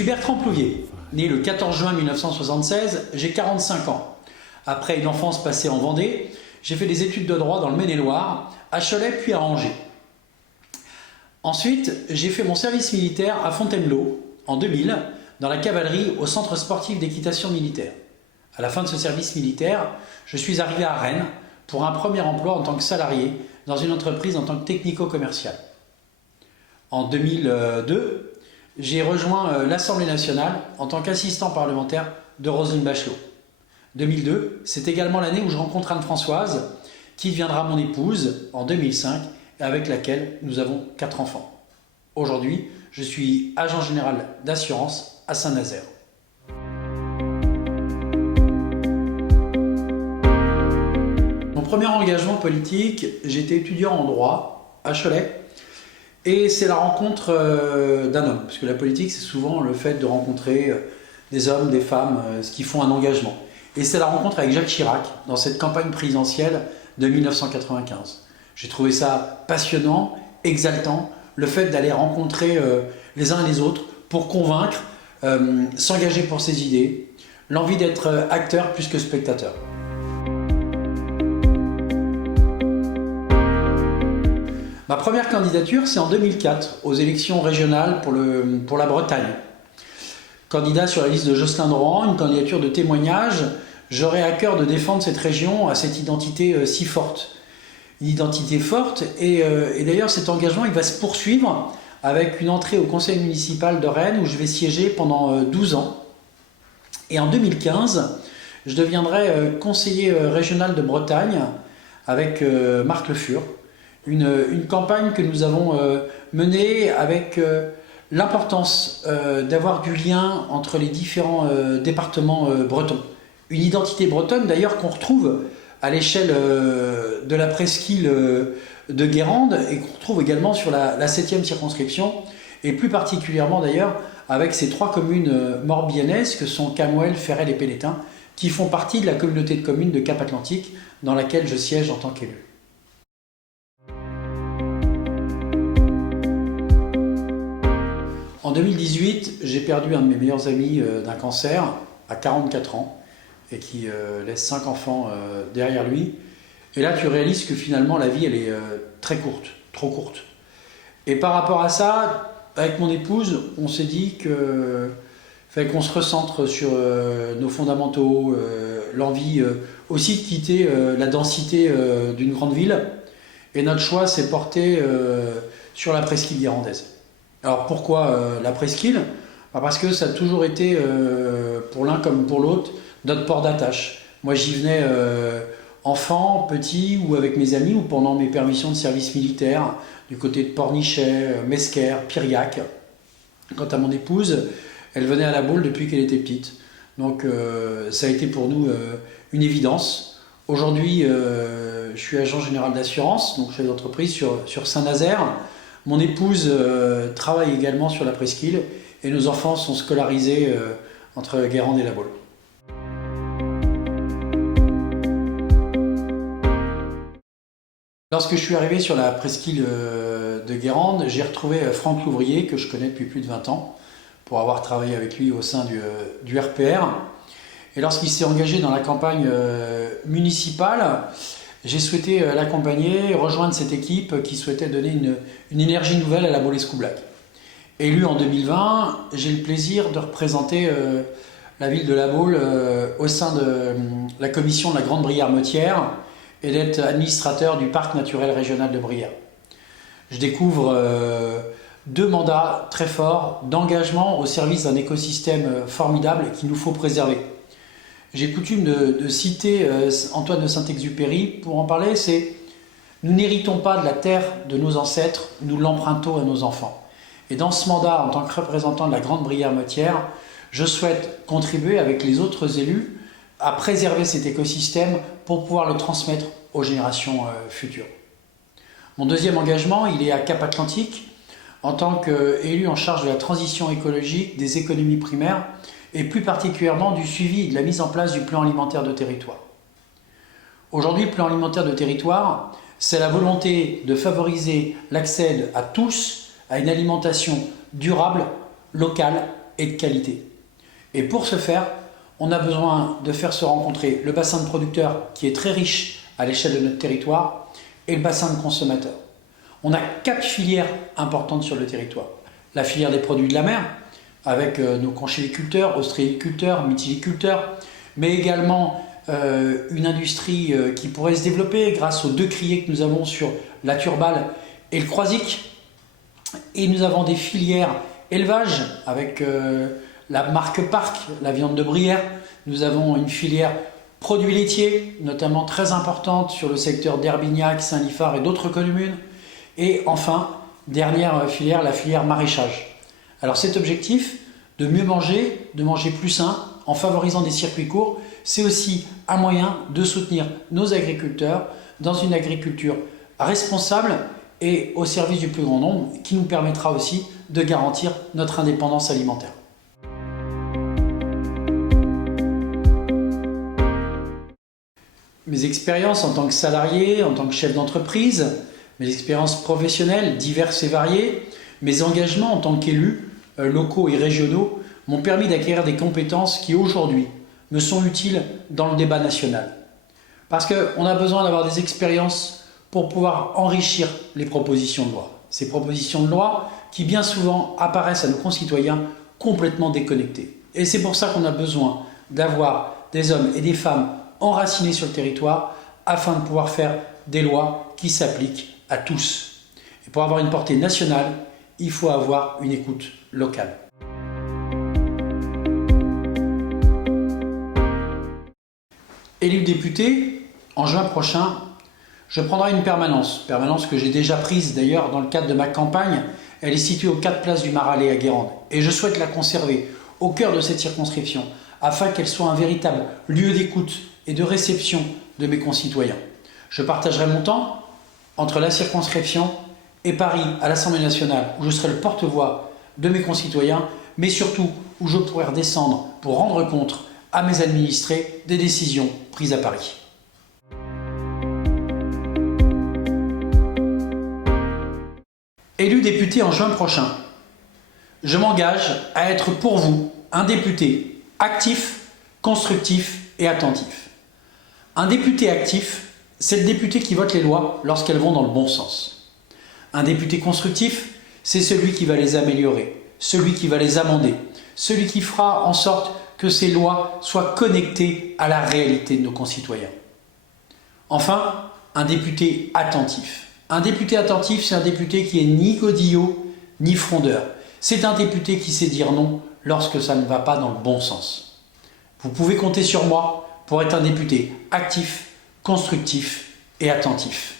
suis Bertrand Plouvier, né le 14 juin 1976, j'ai 45 ans. Après une enfance passée en Vendée, j'ai fait des études de droit dans le Maine-et-Loire, à Cholet puis à Angers. Ensuite, j'ai fait mon service militaire à Fontainebleau, en 2000, dans la cavalerie au centre sportif d'équitation militaire. À la fin de ce service militaire, je suis arrivé à Rennes pour un premier emploi en tant que salarié dans une entreprise en tant que technico-commercial. En 2002, j'ai rejoint l'Assemblée nationale en tant qu'assistant parlementaire de Roselyne Bachelot. 2002, c'est également l'année où je rencontre Anne-Françoise, qui deviendra mon épouse en 2005 et avec laquelle nous avons 4 enfants. Aujourd'hui, je suis agent général d'assurance à Saint-Nazaire. Mon premier engagement politique, j'étais étudiant en droit à Cholet. Et c'est la rencontre d'un homme, parce que la politique, c'est souvent le fait de rencontrer des hommes, des femmes, ce qui font un engagement. Et c'est la rencontre avec Jacques Chirac, dans cette campagne présidentielle de 1995. J'ai trouvé ça passionnant, exaltant, le fait d'aller rencontrer les uns et les autres pour convaincre, s'engager pour ses idées, l'envie d'être acteur plus que spectateur. Ma première candidature, c'est en 2004, aux élections régionales pour la Bretagne. Candidat sur la liste de Jocelyn de Rohan, une candidature de témoignage, j'aurais à cœur de défendre cette région à cette identité si forte. Une identité forte, et d'ailleurs cet engagement il va se poursuivre avec une entrée au conseil municipal de Rennes où je vais siéger pendant 12 ans. Et en 2015, je deviendrai conseiller régional de Bretagne avec Marc Le Fur. Une campagne que nous avons menée avec l'importance d'avoir du lien entre les différents départements bretons. Une identité bretonne d'ailleurs qu'on retrouve à l'échelle de la presqu'île de Guérande et qu'on retrouve également sur la 7e circonscription et plus particulièrement d'ailleurs avec ces 3 communes morbihanaises que sont Camoël, Ferrel et Pélétin qui font partie de la communauté de communes de Cap-Atlantique dans laquelle je siège en tant qu'élu. En 2018, j'ai perdu un de mes meilleurs amis d'un cancer à 44 ans et qui laisse 5 enfants derrière lui. Et là, tu réalises que finalement, la vie, elle est très courte, trop courte. Et par rapport à ça, avec mon épouse, on s'est dit qu'il fallait qu'on se recentre sur nos fondamentaux, l'envie aussi de quitter la densité d'une grande ville. Et notre choix s'est porté sur la presqu'île guérandaise. Alors pourquoi la presqu'île ? Parce que ça a toujours été, pour l'un comme pour l'autre, notre port d'attache. Moi j'y venais enfant, petit ou avec mes amis ou pendant mes permissions de service militaire du côté de Pornichet, Mesquer, Piriac. Quant à mon épouse, elle venait à La Baule depuis qu'elle était petite. Donc ça a été pour nous une évidence. Aujourd'hui, je suis agent général d'assurance, donc chef d'entreprise sur Saint-Nazaire. Mon épouse travaille également sur la presqu'île et nos enfants sont scolarisés entre Guérande et La Baule. Lorsque je suis arrivé sur la presqu'île de Guérande, j'ai retrouvé Franck Louvrier, que je connais depuis plus de 20 ans, pour avoir travaillé avec lui au sein du RPR. Et lorsqu'il s'est engagé dans la campagne municipale, j'ai souhaité l'accompagner, rejoindre cette équipe qui souhaitait donner une énergie nouvelle à La Baule-Escoublac. Élu en 2020, j'ai le plaisir de représenter la ville de La Baule au sein de la commission de la Grande Brière-Motière et d'être administrateur du parc naturel régional de Brière. Je découvre 2 mandats très forts d'engagement au service d'un écosystème formidable qu'il nous faut préserver. J'ai coutume de citer Antoine de Saint-Exupéry pour en parler, c'est « Nous n'héritons pas de la terre de nos ancêtres, nous l'empruntons à nos enfants ». Et dans ce mandat, en tant que représentant de la Grande Brière-Motière, je souhaite contribuer avec les autres élus à préserver cet écosystème pour pouvoir le transmettre aux générations futures. Mon deuxième engagement, il est à Cap-Atlantique, en tant qu'élu en charge de la transition écologique, des économies primaires, et plus particulièrement du suivi et de la mise en place du plan alimentaire de territoire. Aujourd'hui, le plan alimentaire de territoire, c'est la volonté de favoriser l'accès à tous à une alimentation durable, locale et de qualité. Et pour ce faire, on a besoin de faire se rencontrer le bassin de producteurs qui est très riche à l'échelle de notre territoire et le bassin de consommateurs. On a 4 filières importantes sur le territoire. La filière des produits de la mer, avec nos conchyliculteurs, ostréiculteurs, mytiliculteurs, mais également une industrie qui pourrait se développer grâce aux 2 criers que nous avons sur la turbale et le croisic. Et nous avons des filières élevage avec la marque Parc, la viande de Brière. Nous avons une filière produits laitiers, notamment très importante sur le secteur d'Herbignac, Saint-Liphard et d'autres communes. Et enfin, dernière filière, la filière maraîchage. Alors cet objectif de mieux manger, de manger plus sain, en favorisant des circuits courts, c'est aussi un moyen de soutenir nos agriculteurs dans une agriculture responsable et au service du plus grand nombre, qui nous permettra aussi de garantir notre indépendance alimentaire. Mes expériences en tant que salarié, en tant que chef d'entreprise, mes expériences professionnelles diverses et variées, mes engagements en tant qu'élus locaux et régionaux m'ont permis d'acquérir des compétences qui aujourd'hui me sont utiles dans le débat national. Parce qu'on a besoin d'avoir des expériences pour pouvoir enrichir les propositions de loi. Ces propositions de loi qui bien souvent apparaissent à nos concitoyens complètement déconnectés. Et c'est pour ça qu'on a besoin d'avoir des hommes et des femmes enracinés sur le territoire afin de pouvoir faire des lois qui s'appliquent à tous. Et pour avoir une portée nationale, il faut avoir une écoute locale. Élu député, en juin prochain, je prendrai une permanence que j'ai déjà prise d'ailleurs dans le cadre de ma campagne. Elle est située aux 4 places du Maralais à Guérande. Et je souhaite la conserver au cœur de cette circonscription afin qu'elle soit un véritable lieu d'écoute et de réception de mes concitoyens. Je partagerai mon temps entre la circonscription et Paris à l'Assemblée nationale où je serai le porte-voix de mes concitoyens, mais surtout où je pourrai redescendre pour rendre compte à mes administrés des décisions prises à Paris. Élu député en juin prochain, je m'engage à être pour vous un député actif, constructif et attentif. Un député actif, c'est le député qui vote les lois lorsqu'elles vont dans le bon sens. Un député constructif, c'est celui qui va les améliorer, celui qui va les amender, celui qui fera en sorte que ces lois soient connectées à la réalité de nos concitoyens. Enfin, un député attentif. Un député attentif, c'est un député qui est ni godillot, ni frondeur. C'est un député qui sait dire non lorsque ça ne va pas dans le bon sens. Vous pouvez compter sur moi pour être un député actif, constructif et attentif.